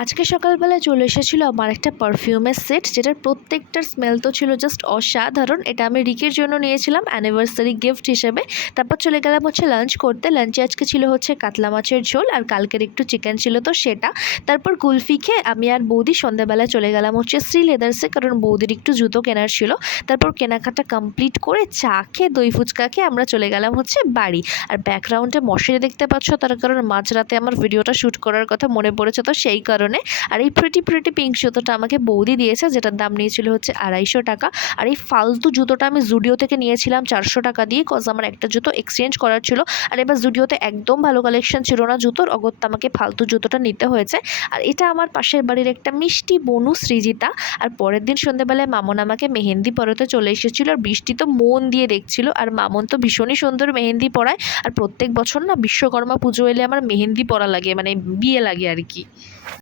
আজকে সকালবেলায় চলে এসেছিলো আমার একটা পারফিউমের সেট, যেটার প্রত্যেকটার স্মেল তো ছিল জাস্ট অসাধারণ। এটা আমি রিকের জন্য নিয়েছিলাম অ্যানিভার্সারি গিফট হিসেবে। তারপর চলে গেলাম হচ্ছে লাঞ্চ করতে। লাঞ্চে আজকে ছিল হচ্ছে কাতলা মাছের ঝোল, আর কালকের একটু চিকেন ছিল তো সেটা। তারপর কুলফি খেয়ে আমি আর বৌদি সন্ধ্যাবেলায় চলে গেলাম হচ্ছে শ্রী লেদার্সে, কারণ বৌদির একটু জুতো কেনার ছিল। তারপর কেনাকাটা কমপ্লিট করে চা খেয়ে দই ফুচকা খেয়ে আমরা চলে গেলাম হচ্ছে বাড়ি। আর ব্যাকগ্রাউন্ডে মশারি দেখতে পাচ্ছ, তার কারণ মাঝরাতে আমার ভিডিওটা শ্যুট করার কথা মনে পড়েছে, তো সেই কারণে। আর এই প্রিটি পিঙ্ক জুতোটা আমাকে বৌদি দিয়েছে, যেটার দাম নিয়েছিল হচ্ছে 250 টাকা। আর এই ফালতু জুতোটা আমি জুডিও থেকে নিয়েছিলাম 400 টাকা দিয়ে, কজ আমার একটা জুতো এক্সচেঞ্জ করার ছিল। আর এবার জুডিওতে একদম ভালো কালেকশন ছিল না জুতোর, অগত্যা আমাকে ফালতু জুতোটা নিতে হয়েছে। আর এটা আমার পাশের বাড়ির একটা মিষ্টি বনু সৃজিতা। আর পরের দিন সন্ধ্যেবেলায় মামন আমাকে মেহেন্দি পরাতে চলে এসেছিল, আর বৃষ্টি তো মন দিয়ে দেখছিল। আর মামন তো ভীষণই সুন্দর মেহেন্দি পরায়। আর প্রত্যেক বছর না বিশ্বকর্মা পুজো এলে আমার মেহেন্দি পরা লাগে, মানে বিয়ে লাগে আর কি।